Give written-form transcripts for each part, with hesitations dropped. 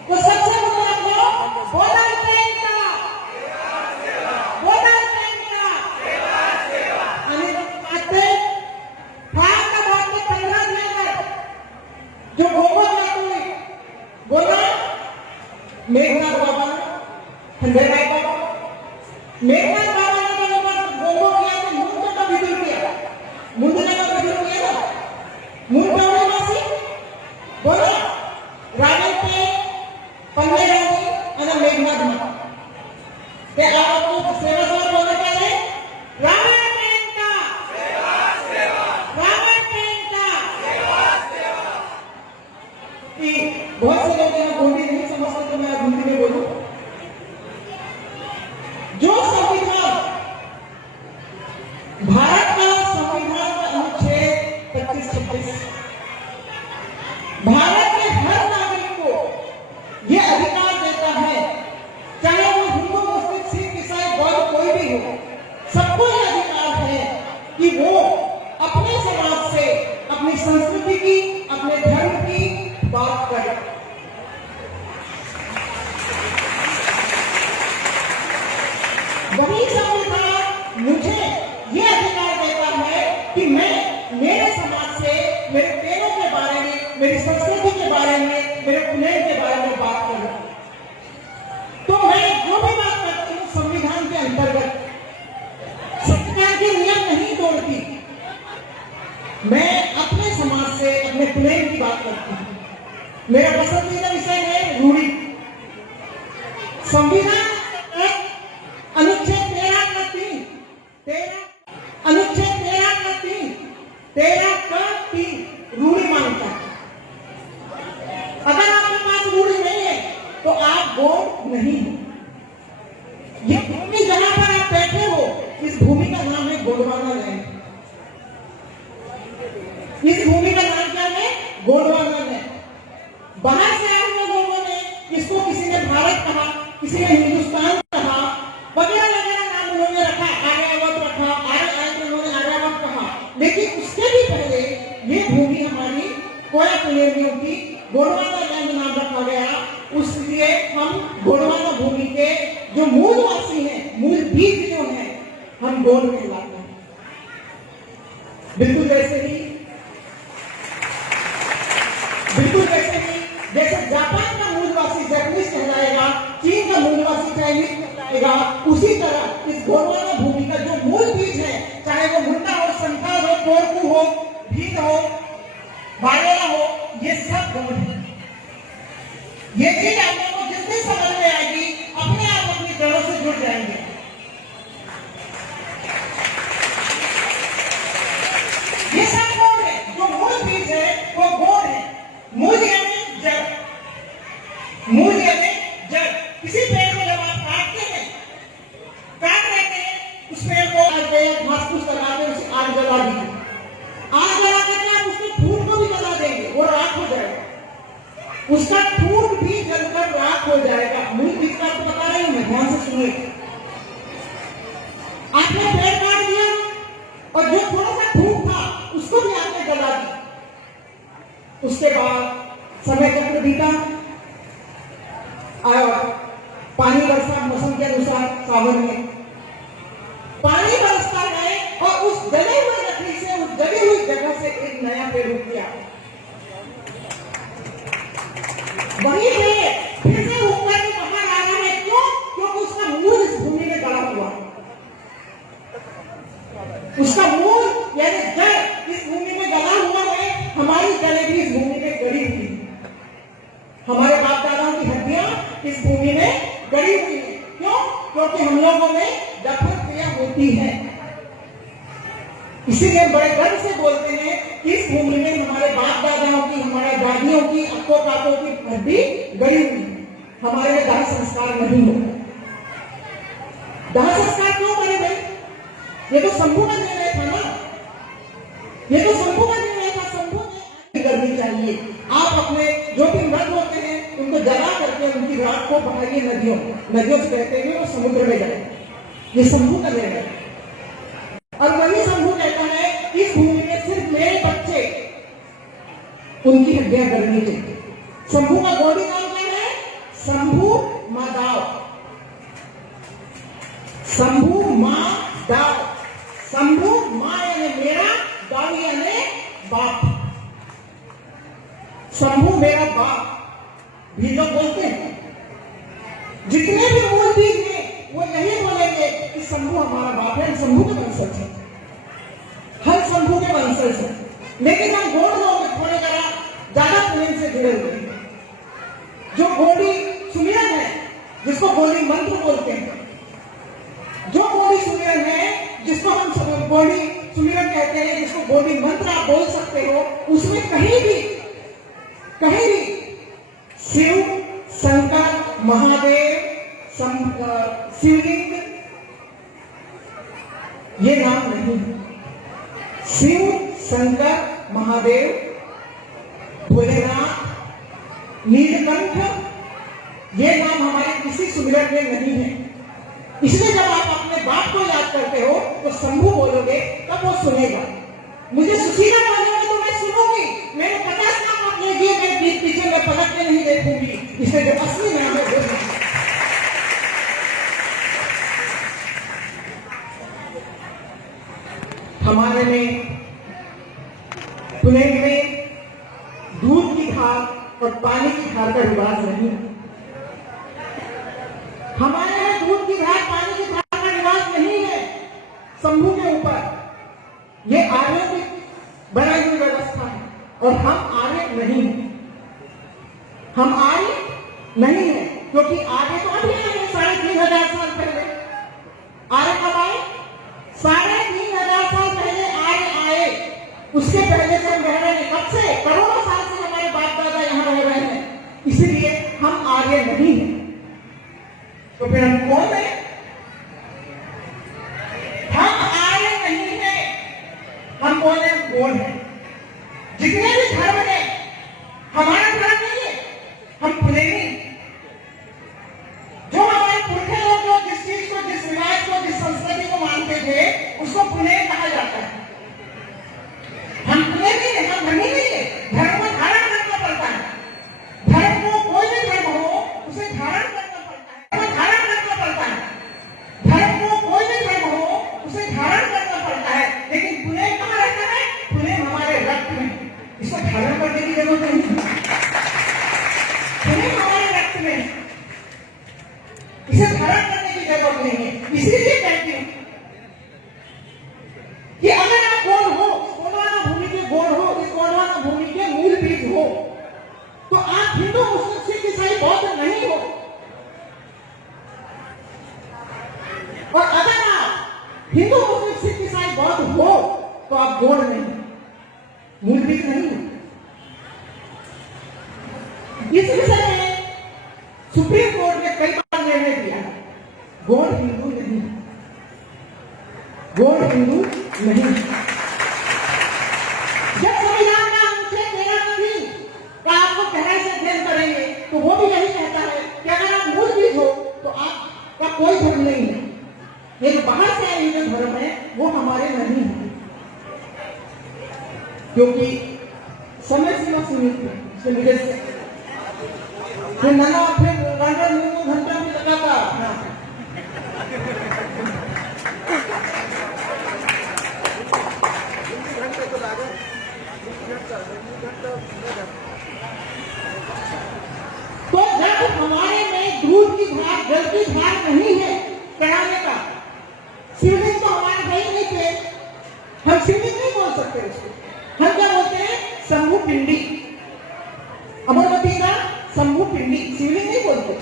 तो सबसे पहले आप लोग वोटर ट्रेन का आणि आता फार बात 15 दिवस जो गोबर लागतोय बोला मेघनाथ बाबा खंडेराय बाबा मेघनाथ बाबा ने गोबर किया तो मुंड का विदुर किया मुंड का विदुर किया मुंड वासी बोला रावण पे पन्ने राजी અને મેઘનાથ તે આ લોકો સેવા સેવા બોલે છે रावण ट्रेन का सेवा रावण ट्रेन का सेवा कि बहुत से लोग यहाँ हिंदी नहीं समझते तो मैं हिंदी में बोलूं जो संविधान भारत का संविधान का अनुच्छेद 25-26 भारत के हर नागरिक को यह अधिकार देता है चाहे वो हिंदू मुस्लिम सिख ईसाई बौद्ध कोई भी हो सबको यह अधिकार है कि वो अपने समाज से अपनी संस्कृति की अपने धर्म की बात करे वही संविधान मुझे यह अधिकार देता है कि मैं मेरे समाज से मेरे पेड़ों के बारे में मेरी संस्कृति के बारे में मेरे पुण्य के बारे में बात करूं तो मैं जो भी बात करती हूं संविधान के अंतर्गत सत्ता के नियम नहीं तोड़ती मैं अपने समाज से अपने पुण्य की बात करती हूं मेरा पसंदीदा विषय है रूढ़ी संविधान अनुच्छेद 13 अनुच्छेद 13 का 3 रूढ़ी मानता है अगर आपके पास रूढ़ी नहीं है तो आप गोड नहीं हो ये भूमि जहां पर आप बैठे हो इस भूमि का नाम है गोंडवाना लैंड इस भूमि का नाम क्या है गोंडवाना लैंड बाहर से आए हुए लोगों ने इसको किसी ने भारत कहा किसी ने हिंदुस्तान कहा वगैरह वगैरह नाम उन्होंने रखा आर्यावत रखा आर्य उन्होंने आर्यावत कहा लेकिन उसके भी पहले ये भूमि हमारी कोया पुलेरियों की गोंडवाना लैंड नाम रखा गया उसलिए हम गोंडवाना भूमि के जो मूलवासी हैं मूल बीज जो है हम गोंड कहलाते हैं बिल्कुल वैसे ही जैसे जापान का मूलवासी जापानीज कहलाएगा चीन का मूलवासी चाइनीज कहलाएगा उसी तरह इस गोंडवाना भूमि का जो मूल बीज है चाहे वो मुंडा हो संथाल हो कोरकू हो भील हो भाड़ेरा हो ये सब गोंड है ये चीज आप लोगों को जितनी समझ में आएगी अपने आप अपनी जड़ों से जुड़ जाएंगे ये सब गोंड है जो मूल बीज है वो गोंड है मूल यानी जड़ किसी पेड़ को जब आप काट लेते हैं उस पेड़ को घास फूस लगा के उसे आग जला दी आग जला करके आप उसके फूल को भी जला देंगे वो राख हो जाएगा उसका फूल भी जलकर राख हो जाएगा मूल बीज का आपको बता रही हूं मैं ध्यान से सुनिए आपने पेड़ काट दिया और जो थोड़ा सा फूल था उसको भी आपने जला दिया उसके बाद समय चक्र बीता पानी बरसा मौसम के अनुसार सावन में पानी बरसता है और उस जले हुए लकड़ी से उस जली हुई जगह से एक नया पेड़ उग गया वही पेड़ फिर से ऊपर की बाहर आ रहा है क्यों क्योंकि उसका मूल इस भूमि में गड़ा हुआ उसका मूल यानी जड़ इस भूमि में गड़ा हुआ है हमारी जड़ें भी इस भूमि में गड़ी हुई हमारे बाप दादाओं की हड्डियां इस भूमि में गड़ी हुई है क्यों क्योंकि हम लोगों में दफन क्रिया होती है इसीलिए बड़े गर्व से बोलते हैं कि इस भूमि में हमारे बाप दादाओं की हमारे दादियों की अक्को काकों की हड्डी गड़ी हुई है हमारे में दाह संस्कार नहीं होता दाह संस्कार क्यों करे भाई ये तो शंभू का निर्णय था ना ये तो शंभू का निर्णय था शंभू ने करनी चाहिए आप अपने जो भी मृत होते हैं उनको जला करके उनकी राख को बहाइए नदियों से बहते हुए और समुद्र में जाए ये शंभू का निर्णय और वही शंभू कहता है इस भूमि में सिर्फ मेरे बच्चे उनकी हड्डियां गड़नी चाहिए शंभू का बॉडी नाम क्या है शंभू मां दाव, शंभू मां दाव, शंभू मां यानी मेरा, दाव यानी बाप। शंभू मेरा बाप भी लोग बोलते हैं। जितने भी मूल बीज हैं वो नहीं बोलेंगे कि शंभू हमारा बाप है, हम शंभू के वंशज हैं, हम शंभू के वंशज हैं। लेकिन हम गौड़ लोग थोड़े जरा ज्यादा प्रेम से जुड़े हुए हैं। जो गौड़ी सुमिरन है, जिसको गौड़ी मंत्र बोलते हैं, जो गौड़ी सुमिरन है, जिसको हम गौड़ी सुमिरन कहते हैं, जिसको गौड़ी मंत्र आप बोल सकते हो, उसमें कहीं भी शिव, शंकर, महादेव, शिवलिंग ये नाम नहीं है। शिव, शंकर, महादेव, भोलेनाथ, नीलकंठ ये नाम हमारे किसी सुमिरन में नहीं है। इसलिए जब आप अपने बाप को याद करते हो तो शंभू बोलोगे, तब वो सुनेगा। मुझे सुशीला बोलेगा तो मैं सुनूंगी। मेरे 50 नाम अपने दिए गए बीच पीछे मैं पलट के नहीं देखूंगी। इसलिए जो असली नाम है वो हमारे में पुणे में दूध की धार और पानी की धार का रिवाज नहीं है। हमारे यहाँ दूध की धार, पानी की धार का रिवाज नहीं है। शंभू के ऊपर ये आर्यों की बनाई हुई व्यवस्था है और हम आर्य नहीं है। हम आर्य नहीं है क्योंकि आर्य तो अभी आए 3,500 साल पहले। आर्य कब आए? 3,500 साल पहले आर्य आए। उसके पहले से हम रह रहे हैं। कब से? करोड़ों साल से हमारे बाप दादा यहाँ रह रहे हैं। इसीलिए हम आर्य नहीं है। तो फिर हम कौन है? हम आर्य नहीं है। हम कौन है? कौन है? जितने भी धर्म है हमारा धर्म नहीं है, हम पुनेरी। जो हमारे पुरखे लोग जो जिस चीज को, जिस रिवाज को, जिस संस्कृति को मानते थे उसको पुनेर कहा जाता है। हम पुनेरी है, हम धर्मी नहीं है। धर्म को धारण करना पड़ता है। धर्म को कोई भी धर्म हो उसे धारण करना पड़ता है, धारण करना पड़ता है। धर्म को कोई भी धर्म हो उसे धारण करना पड़ता है। लेकिन पुनेर कहाँ रहता है? पुनेर हमारे रक्त में, इसको धारण करने की जरूरत नहीं है। पुनेर हमारे रक्त में, इसे धारण करने की जरूरत नहीं है। इसीलिए कहती हूं कि अगर आप गौड़ हो, गोंडवाना भूमि के गौड़ हो, इस गोंडवाना भूमि के मूल बीज हो, तो आप हिंदू, मुस्लिम, सिख, ईसाई, बौद्ध नहीं हो। और अगर आप हिंदू, मुस्लिम, सिख, ईसाई, बौद्ध हो तो आप गौड़ नहीं, मूल बीज नहीं। इस विषय में सुप्रीम कोर्ट ने कई बार निर्णय दिया। गौड़ हिंदू नहीं, गौड़ हिंदू नहीं। जब संविधान का अनुच्छेद 13 का आपको गहराई से अध्ययन करेंगे तो वो भी यही कहता है कि अगर आप मूल बीज हो तो आपका कोई धर्म नहीं है। ये जो बाहर से आए जो धर्म है वो हमारे नहीं है, क्योंकि समय सीमा सीमित है। फिर नया फिर घंटा भी लगाता तो जब हमारे में दूध की धार, जल की धार नहीं है कराने का, शिवलिंग तो हमारे भाई नहीं थे, हम शिवलिंग नहीं बोल सकते उसको। हम क्या बोलते हैं? शंभू पिंडी, अमरवती का शंभू पिंडी, शिवलिंग नहीं बोलते।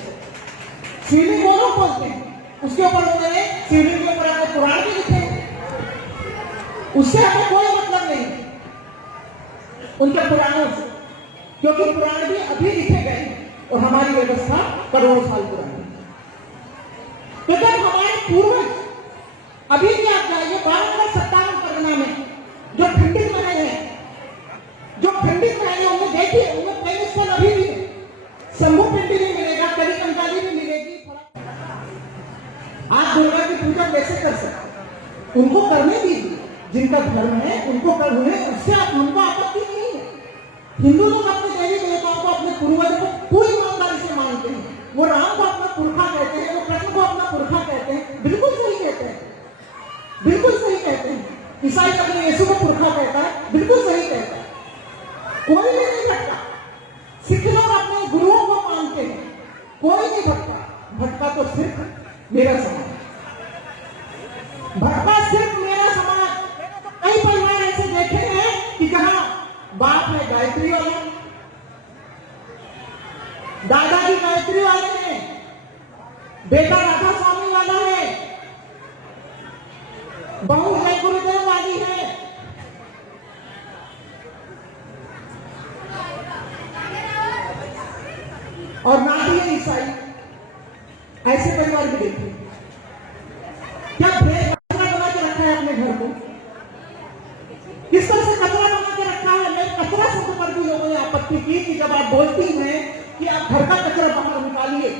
शिवलिंग वो लोग बोलते हैं। उसके ऊपर उन्होंने शिवलिंग के ऊपर अपने पुराण भी लिखे, उससे हमें कोई मतलब नहीं उनके पुराणों से, क्योंकि पुराण भी अभी लिखे गए और हमारी व्यवस्था करोड़ों साल पुरानी। तो जब हमारे पूर्वज अभी भी आप जाइए 1257 परगना में जो खंडित बने हैं, जो खंडित बने हैं उन्हें देखिए, उन्हें प्रेम स्थल अभी भी शंभू पिंडी भी मिलेगा, करी कंकाली भी मिलेगी। आप दुर्गा की पूजा कैसे कर सकते? उनको करने दीजिए, जिनका धर्म है उनको कर, उन्हें उससे हमको आपत्ति नहीं है। हिंदू लोग अपने देवी देवताओं को, अपने पूर्वजों को पूरी ईमानदारी से मानते हैं, गायत्री वाले हैं, बेटा राधा स्वामी वाला है, बहू जय गुरुदेव वाली है। और ना ही ये ईसाई। ऐसे परिवार भी देखिए क्या भेद बना के रखा है अपने घर को, किस तरह से कचरा बना के रखा है। मैं कचरा शब्द पर भी लोगों ने आपत्ति की कि जब आप बोलती हैं कि आप घर का कचरा बाहर निकालिए,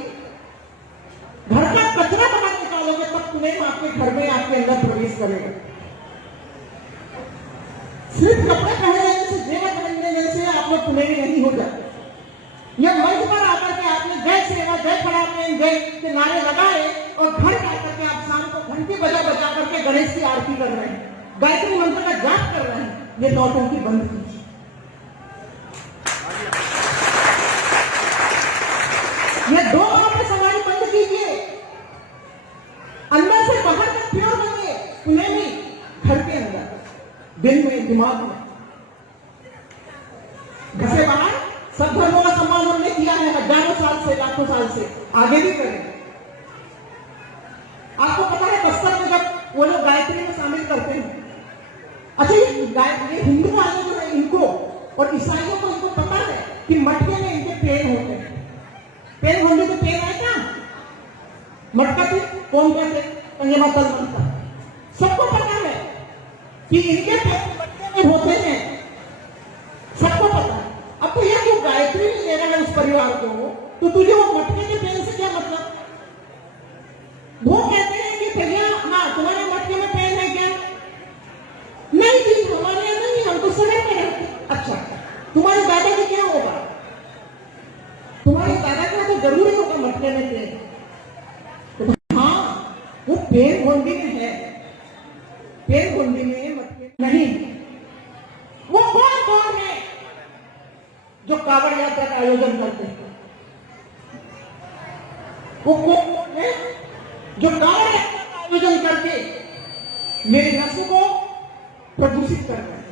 घर का कचरा बाहर निकालोगे तब तुम्हें आपके घर में आपके अंदर प्रवेश करेगा। सिर्फ कपड़े पहन लेने से, जेवर पहन लेने से आप लोग पुनेरी नहीं हो जाते। यह मंच पर आकर के आपने जय सेवा जय खड़ापन जय के नारे लगाए और घर जाकर के आप शाम को घंटे बजा बजा करके गणेश की आरती कर रहे हैं, गायत्री मंत्र का जाप कर रहे हैं। ये नौटंकी बंद कीजिए। ये दो माह में सवारी बंद कीजिए, अंदर से बाहर तक प्योर बनिए। उन्हें भी घर के अंदर, दिल में, दिमाग में, घर से बाहर सब धर्मों का सम्मान हमने किया है हजारों साल से, लाखों साल से, आगे भी करेंगे। आपको पता है बस्तर में जब वो लोग गायत्री में शामिल करते हैं, अच्छा ये हिंदू वाले जो है इनको और ईसाइयों को इनको पता है कि मटके में इनके पेड़ होते हैं। पेड़ होंगे तो पेड़ है क्या? मटका पे कौन कहते पंजमा तल बनता, सबको पता है कि इनके पेड़ मटके में होते हैं, सबको पता है। अब तो यह जो गायत्री में ले रहा है उस परिवार को, तो तुझे वो मटके के पेड़ से क्या मतलब? वो कहते हैं कि भैया हाँ तुम्हारे मटके में पेड़ है क्या? नहीं जी हमारे यहाँ नहीं, हम तो शहर में रहते। अच्छा तुम्हारे दादा की क्या होगा? तुम्हारे दादा का तो जरूरी होगा मटके में पेड़। तो हाँ वो पेड़ गोंडी में है, पेड़ गोंडी में मटके नहीं। वो कौन कौन है जो कांवड़ यात्रा का आयोजन करते हैं? वो कौन है जो कांवड़ यात्रा का आयोजन करके मेरे नस्ल को प्रदूषित कर रहे हैं?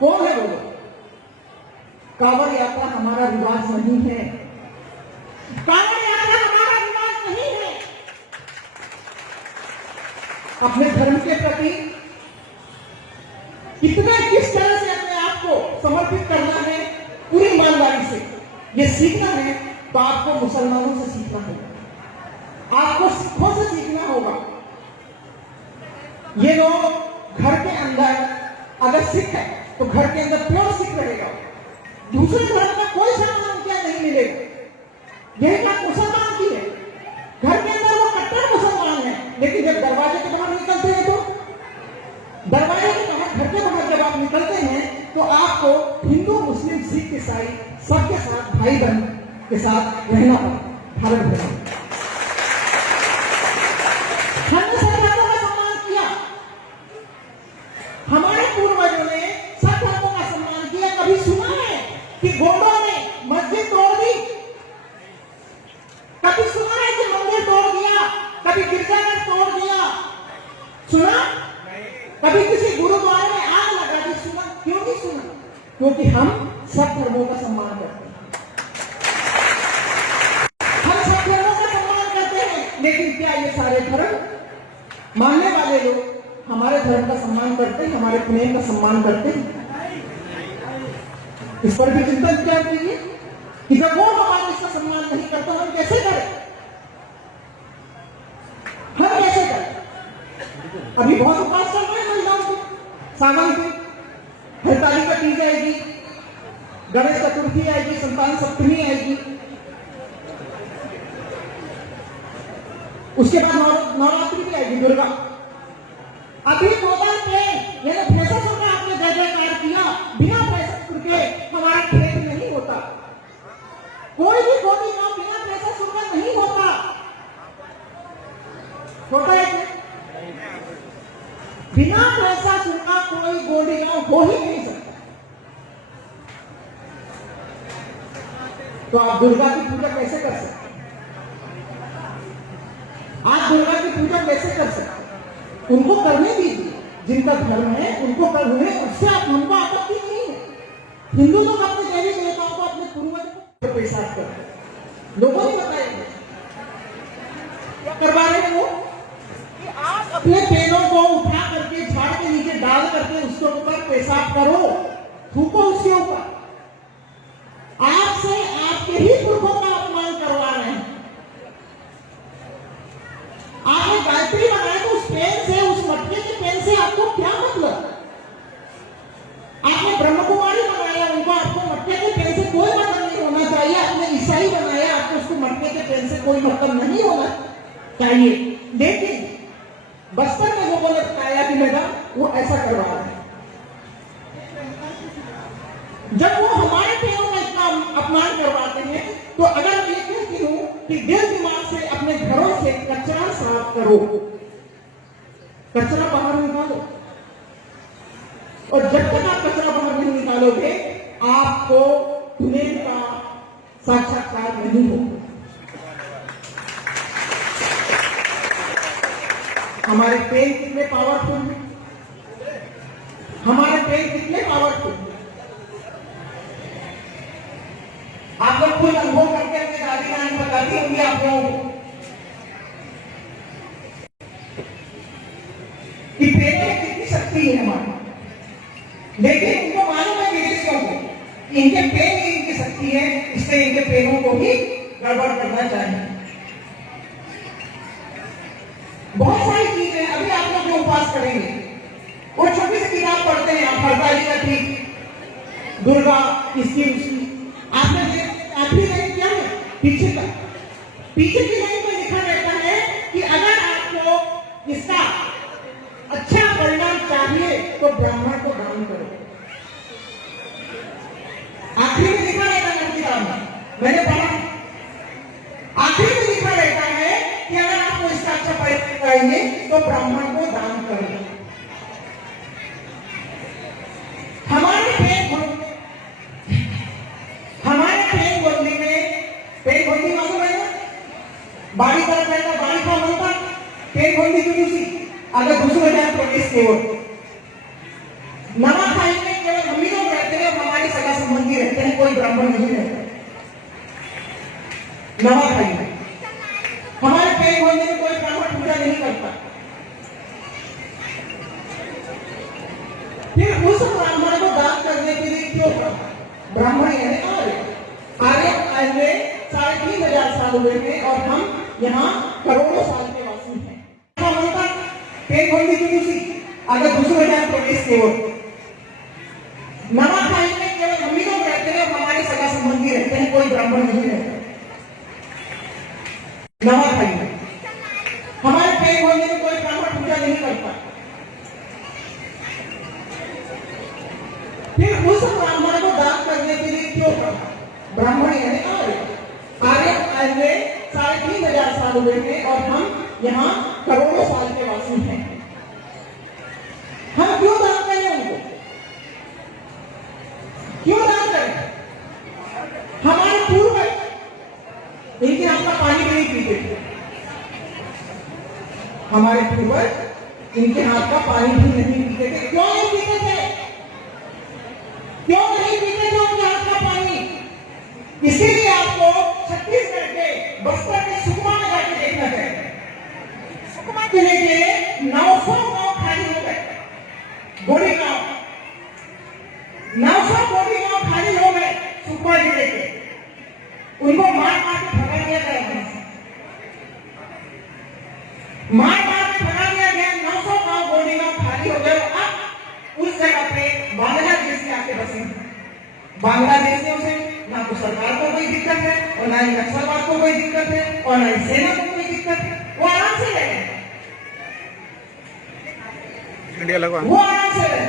कौन है वो लोग? कांवड़ यात्रा हमारा रिवाज नहीं है, कांवड़ यात्रा हमारा रिवाज नहीं है। अपने धर्म के प्रति किस तरह से अपने आप को समर्पित करना है पूरी ईमानदारी से, ये सीखना है तो आपको मुसलमानों से सीखना होगा, आपको सिखों से सीखना होगा। ये लोग घर के अंदर अगर सिख है तो घर के अंदर प्योर सिख रहेगा, दूसरे धर्म का कोई सम्मान क्या नहीं मिलेगा। यही बात मुसलमान की है, घर के अंदर वो कट्टर मुसलमान है, लेकिन जब दरवाजे के बाहर निकलते हैं तो दरवाजे के बाहर, घर के बाहर जब आप निकलते हैं तो आपको हिंदू मुस्लिम सिख ईसाई सबके साथ भाई बहन के साथ रहना पड़ा। भारत भर हमने सब धर्मों का सम्मान किया, हमारे पूर्वजों ने सब धर्मों का सम्मान किया। कभी सुना है कि गोंडों ने मस्जिद तोड़ दी? कभी सुना है कि मंदिर तोड़ दिया? कभी गिरजाघर तोड़ दिया? सुना? कभी किसी गुरुद्वारे में आग लगा दी? सुना? क्यों नहीं सुना? क्योंकि हम सब धर्मों का सम्मान करते हैं, हम सब धर्मों का सम्मान करते हैं। लेकिन क्या ये सारे धर्म मानने वाले लोग हमारे धर्म का सम्मान करते हैं, हमारे पुण्य का सम्मान करते हैं? इस पर भी चिंतन विचार कीजिए कि जब वो हमारे इसका सम्मान नहीं करते हम कैसे करें, हम कैसे करें? अभी बहुत उपास चल रहे हैं महिलाओं को, सावन की हरतालिका की जाएगी, गणेश चतुर्थी आएगी, संतान सप्तमी आएगी, उसके बाद नवरात्रि भी आएगी, दुर्गा। अभी 2023 ये तो पैसा सुन के आपने जय जयकार किया, बिना पैसा सुन के हमारा खेत नहीं होता, कोई भी गोदी गांव बिना पैसा सुनकर नहीं होता, होता है? बिना पैसा सुनकर कोई गोदी गांव हो ही नहीं सकता। तो आप दुर्गा की पूजा कैसे कर सकते? आप दुर्गा की पूजा कैसे कर सकते? उनको करने दीजिए, जिनका धर्म है उनको करने, उससे आप हमको आपत्ति नहीं है। हिंदू लोग अपने देवी देवताओं को, अपने पूर्वजों को पेशाब करते हैं, लोगों ने बताया क्या करवा रहे हैं वो कि आप अपने पेड़ों को उठा करके झाड़ के नीचे डाल करके उसके ऊपर पेशाब करो, थूको उसके ऊपर। आपसे आपके ही पुरखों का अपमान करवा रहे हैं। आपने गायत्री बनाया तो उस पेन से, उस मटके के पेन से आपको क्या मतलब? आपने ब्रह्मकुमारी बनाया उनको, आपको मटके के पेन से कोई मतलब नहीं होना चाहिए। आपने ईसाई बनाया, आपको उसको मटके के पेन से कोई मतलब नहीं होना चाहिए। लेकिन बस्तर में लोगों ने बताया कि मैडम वो ऐसा करवा रहे हैं। जब वो हमारे पेड़ों का इतना अपमान करवाते हैं, तो अगर मैं ये कहती हूं कि दिल दिमाग से अपने घरों से कचरा साफ करो, कचरा बाहर निकालो, और जब तक आप कचरा बाहर नहीं निकालोगे आपको पुण्य का साक्षात्कार नहीं होगा। हमारे पेन कितने पावरफुल हैं, हमारे पेन कितने पावरफुल हैं। आप लोग खुद अनुभव करके अपने दादी नानी बताती होंगी आप लोगों को कि पेन में कितनी शक्ति है हमारी। लेकिन उनको मालूम है विदेशियों को इनके पेन में इनकी शक्ति है, इसलिए इनके पेनों को ही गड़बड़ करना चाहिए। बहुत सारी चीजें अभी आप लोग जो उपास करेंगे, वो छोटी सी किताब पढ़ते हैं आप, हरताली का ठीक, दुर्गा इसकी उसकी, आपने आखिरी लाइन क्या है पीछे का, पीछे की लाइन में लिखा रहता है कि अगर आपको इसका अच्छा परिणाम चाहिए तो ब्राह्मण को दान करो। आखिरी में लिखा रहता है किताब में, मैंने पढ़ा, आखिरी में लिखा रहता है कि अगर आपको इसका अच्छा परिणाम चाहिए तो ब्राह्मण को दान करो। हमारे पेट बोलने में, पेट बोलने मालूम है ना, बाड़ी का रहता, बाड़ी का बोलता पेट बोलने की दूसरी, अगर दूसरे जाए तो इसके वो नवा खाई में केवल हम ही लोग रहते हैं और हमारे सगा संबंधी रहते हैं, कोई ब्राह्मण नहीं रहता नवा खाई में। हमारे पेट बोलने में कोई ब्राह्मण पूजा नहीं करता। फिर उस ब्राह्मण को दान करने के लिए क्यों ब्राह्मण आर्य आए हुए 3,500 साल हुए हैं और हम यहाँ करोड़ों साल के वासी हैं। पेट बोलने की दूसरी, अगर दूसरे जाए तो इसके वो नवा खाई में केवल हम ही लोग रहते हैं और हमारे सगा संबंधी रहते हैं, कोई ब्राह्मण नहीं रहता नवा खाई में। हमारे पेट बोलने में कोई ब्राह्मण पूजा नहीं करता। फिर उस ब्राह्मण को दान करने के लिए क्यों ब्राह्मण आर्य आए हुए 3,500 साल हुए हैं और हम यहाँ करोड़ों साल के वासी हैं। हम क्यों दान करें उनको, क्यों दान करें? हमारे पूर्वज इनके हाथ का पानी भी नहीं पीते थे, हमारे पूर्वज इनके हाथ का पानी भी नहीं पीते थे। क्यों नहीं पीते थे, क्यों नहीं पीते थे उनके हाथ का पानी? इसीलिए आपको छत्तीसगढ़ के बस्तर के सुकमा में जाके देखना चाहिए। सुकमा जिले के 900 गांव खाली हो गए, गोली गांव 900 गोली गांव खाली हो गए सुकमा जिले के। उनको मार मार के भगा दिया गया, मार मार के भगा दिया गया। 900 गांव गोली गांव खाली हो गए। अब उस जगह पे बांग्लादेश से आके बसे। बांग्लादेशियों से ना तो सरकार को कोई दिक्कत है और ना ही नक्सलवाद को कोई दिक्कत है और ना ही सेना को कोई दिक्कत है, वो आराम से रहे, वो आराम से रहे।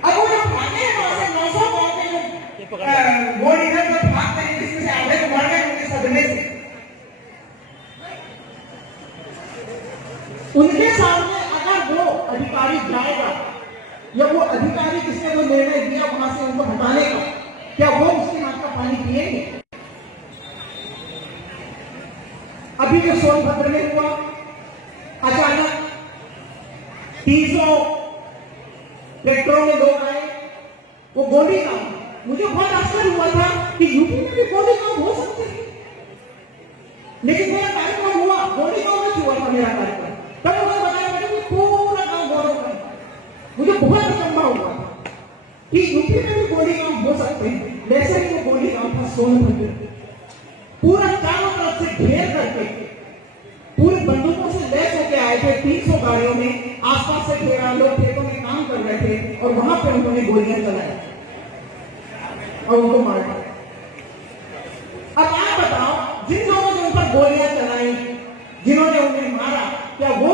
अब वो जो भागे हैं वहां से 900 गांव के लोग वो इधर जो भागते हैं जिसमें से आधे तो मर गए उनके सदमे से, उनके सामने अगर वो अधिकारी जाएगा या वो अधिकारी जिसने वो निर्णय दिया वहां से उनको हटाने का, क्या वो उसके हाथ का पानी पिएंगे? अभी जो सोनभद्र में हुआ, अचानक 300 ट्रैक्टरों में लोग आए, वो गोली काम, मुझे बहुत आश्चर्य हुआ था कि यूपी में भी गोली काम हो सकते हैं। लेकिन मेरा कार्यक्रम हुआ, गोली गांव में हुआ था मेरा कार्यक्रम। तब उन्होंने बताया कि पूरा गांव गौरव का, मुझे बहुत अचंभा हुआ कि यूपी में भी गोली गांव हो सकते हैं, वैसे ही वो गोली गांव था सोनभद्र। पूरा चारों तरफ से घेर करके पूरे बंदूकों से लैस होके आए थे, 300 गाड़ियों में, आसपास से 13 लोग खेतों में काम कर रहे थे और वहां पे उन्होंने गोलियां चलाई और उनको मार दिया। अब आप बताओ, जिन लोगों ने उन पर गोलियां चलाई, जिन्होंने उन्हें मारा, क्या वो